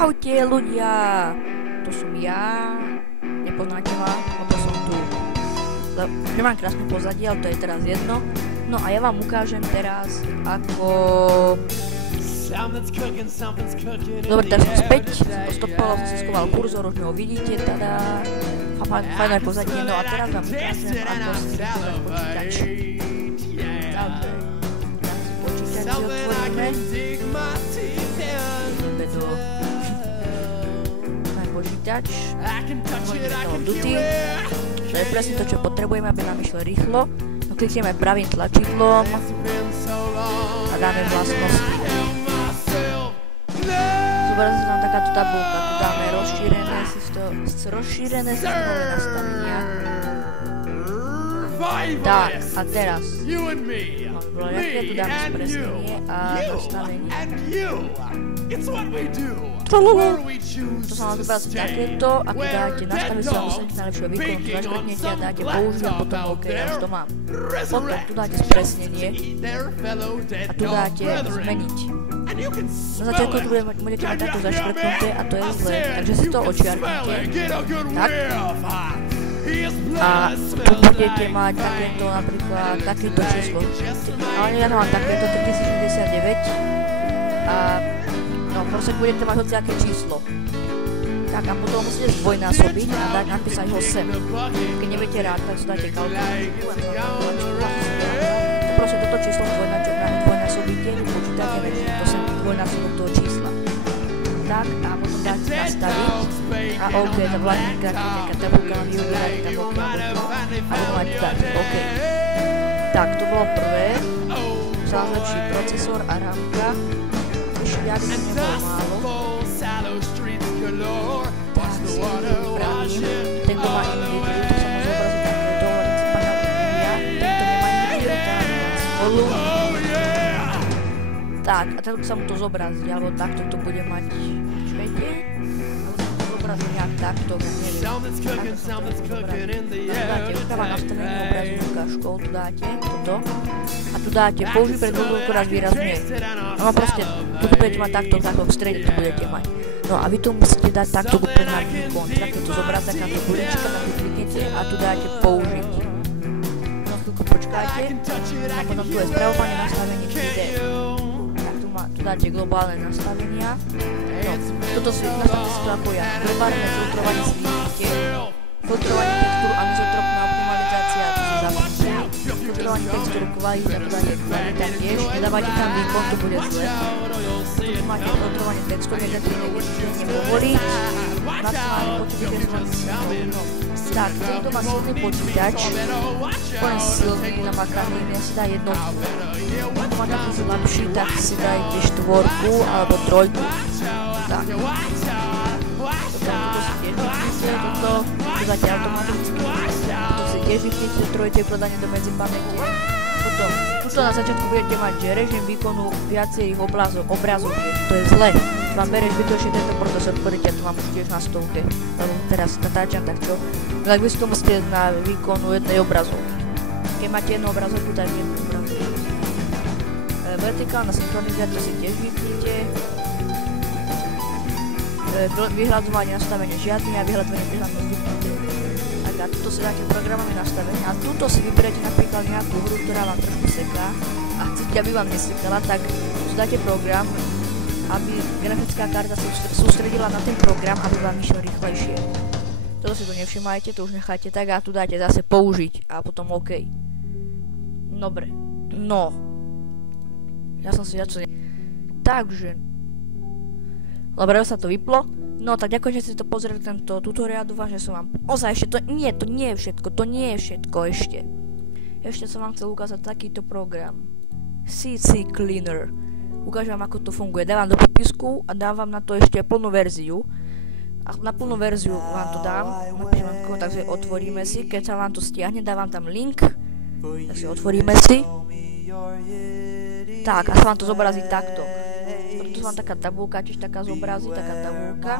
Čaute ľudia, to som ja, nepoznáte ma, lebo som tu, nemám krásne pozadie, ale to je teraz jedno. No a ja vám ukážem teraz, ako... Dobre, teraz som späť, postopal, som si schoval kurzor, už mi ho vidíte, tada, fajné pozadie, no a teraz vám ukážem, ako si vykonať počítač. Takže, teraz si počítač si otvoríme. Ideme do... počítač, otvoríme Call of Duty. To je presne to, čo potrebujeme, aby nám išlo rýchlo. No klikneme pravým tlačidlom a dáme vlastnosti. Zobrazí nám takáto tabulka, tu dáme rozšírené systémové nastavenia. Tak, a teraz tu dáme spresnenie a nastavenie. To sa vám zobrazí takéto a tu dáte nastaviť sa musíte najlepšieho výkonu, tu zaškrtnete a dáte použiť a potom OK, ja už to mám. Potom tu dáte spresnenie a tu dáte zmeniť. Na začiatku tu budete mať takto zaškrtnuté a to je zlé, takže si to očiarknite. Tak. A tu budete mať takéto, napríklad takéto číslo. Ale ja to mám takéto 3069 a no proste budete mať hociaké číslo. Tak a potom musíte zdvojnásobiť a dať napísať ho sem. Keď neviete rád, tak si dáte kalkulačku a to proste toto číslo zdvojnásobíte, počítate to sem dvojnásobok toho čísla. Tak a potom dáte nastaviť a OK, tá vládnika, nejaká tabulka na výhodu, dáte tam OK a potom máte dáte OK. Tak, to bolo prvé. Sa zlepší procesor a rámka. Ešte ja by to nebolo málo. Tak si vrátim. Ten, kto má Nvidia, to sa môže zobraziť takéto, ale si panel Nvidia. Ten, kto nemá Nvidia, tak spolu. Tak, a takto sa mu to zobrazí, alebo takto to bude mať. Počkajte. Zobrazí nejak takto, ja neviem. Takto sa to zobrazí. Dáte úprava nastavenie obrazovka škol, tu dáte toto. A tu dáte použij pre dlhú raz výrazne. No proste, tu budete mať takto v strede, tu budete mať. No a vy tu musíte dať takto úplne na výkon. Takto to zobrazí, takáto bulička, na to kliknete a tu dáte použiť. No chvíľku počkáte. A potom tu je spravovanie nastavenie videa. Tu dáte globálne nastavenia. No, toto si nastavte si to ako ja. Globálne filtrovanie si vidíte. Filtrovanie textúru anizotropná optimalizácia, to si zapnite. Filtrovanie textúru kvalita, to dáte kvalita tiež. Nedávajte tam výkon, to bude zle. Tu máte filtrovanie textúru, negatívne vyčíslenie povoliť. Maximálne počítač no. Tak, tento má silný počítač. Úplne silný, na makárne si dá jednotku. Ak má taký slabší, tak si dajte štvorku alebo trojku. Tak. Toto si tiež vypnite, toto dáte automaticky. Toto si tiež vypnite, trojte prodanie do medzipamäte. Potom, tuto na začiatku budete mať, že režim výkonu viacerých obrazov, to je zle. Vám bereš vytočne tento procesor, ktorý ťa tu mám už tiež na stovke. Lebo teraz natáčam, tak čo? Tak vy si to musíte na výkonu jednej obrazovky. Keď máte jednu obrazovku, tak jednu obrazovku. Vertikálna synchronizácia si tiež vypnite. Vyhľadzovanie nastavenie žiadny a vyhľadzovanie prihľadnosť vypnite. Tak a tuto si dáte programové nastavenie a tuto si vyberete napríklad nejakú hru, ktorá vám trošku seká a chcete, aby vám nesekala, tak tu dáte program, aby grafická karta sa sústredila na ten program, aby vám išiel rýchlejšie. Toto si tu nevšimajte, to už necháte tak a tu dáte zase použiť a potom OK. Dobre, no. Ja som si začal... Takže... Dobre, sa to vyplo. No, tak ďakujem, že ste to pozreli tento tutoriál, dúfam, že som vám... Ozaj, ešte to nie je všetko ešte. Ešte som vám chcel ukázať takýto program. CC Cleaner. Ukážem vám, ako to funguje. Dávam do popisku a dávam na to ešte plnú verziu. A na plnú verziu vám to dám. Takže otvoríme si. Keď sa vám to stiahne, dávam tam link. Tak si otvoríme si. Tak, a sa vám to zobrazí takto. Tu vám taká tabulka, tiež taká zobrazí, taká tabulka.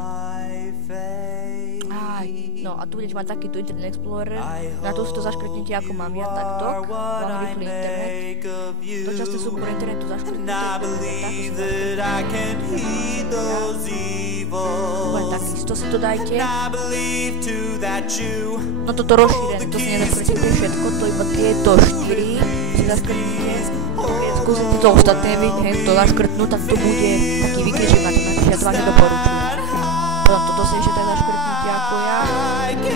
No a tu budete mať takýto Internet Explorer. Na to si to zaškrtnete, ako mám ja, takto. Mám rýchly internet. To časté súbor internetu zaškrtnete. Len takisto si to dajte. No toto rozšírené, to si nezaškrtnite všetko, to iba tieto 4 si zaškrtnite. Keď skúsite to ostatné to zaškrtnúť, tak to bude taký výkrič, že máte napíšte, ja to vám nedoporučujem. Potom toto si ešte tak zaškrtnite ako ja.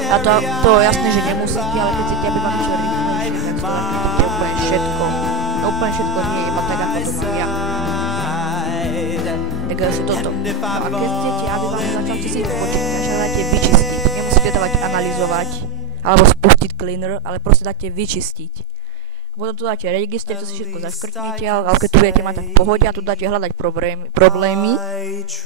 A to jasné, že nemusíte, ale keď chcete, aby vám išlo rýchlejšie, tak si to zaškrtite úplne všetko. No úplne všetko nie, iba tak ako to mám ja. Tak si toto. No a keď chcete, aby vám začal čistiť počítač, dajte vyčistiť. Nemusíte dávať analyzovať alebo spustiť cleaner, ale proste dáte vyčistiť. Potom tu dáte register, to si všetko zaškrtnite, ale keď tu budete mať tak v pohode a tu dáte hľadať problémy.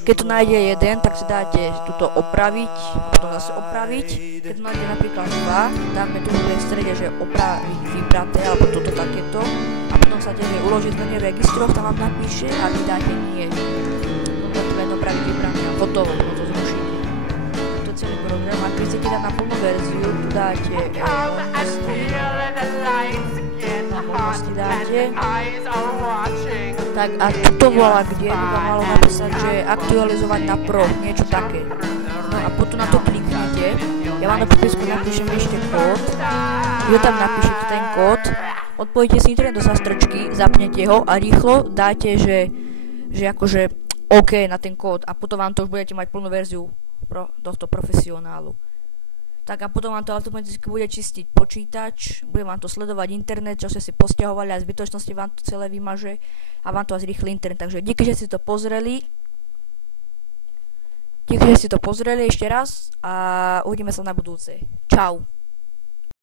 Keď tu nájde jeden, tak si dáte túto opraviť, a potom zase opraviť. Keď tu nájde napríklad 2, dáme tu v strede, že opraviť vybraté, alebo toto takéto. A potom sa tiež uložiť v registroch, tam vám napíše a vy dáte nie. Potom len opraviť vybrané a hotovo, to zrušíte. To je celý program, a keď chcete dať na plnú verziu, tu dáte možnosti dáte. Tak a tuto bola, kde by vám malo napísať, že aktualizovať na Pro, niečo také. No a potom na to kliknete, ja vám do popisku napíšem ešte kód, vy tam napíšete ten kód, odpojíte si internet do zastrčky, zapnete ho a rýchlo dáte, že akože OK na ten kód a potom vám to už budete mať plnú verziu tohto profesionálu. Tak a potom vám to automaticky bude čistiť počítač, bude vám to sledovať internet, čo ste si posťahovali a v zbytočnosti vám to celé vymaže a vám to zrýchli internet. Takže díky, že ste to pozreli. Díky, že ste to pozreli ešte raz a uvidíme sa na budúce. Čau.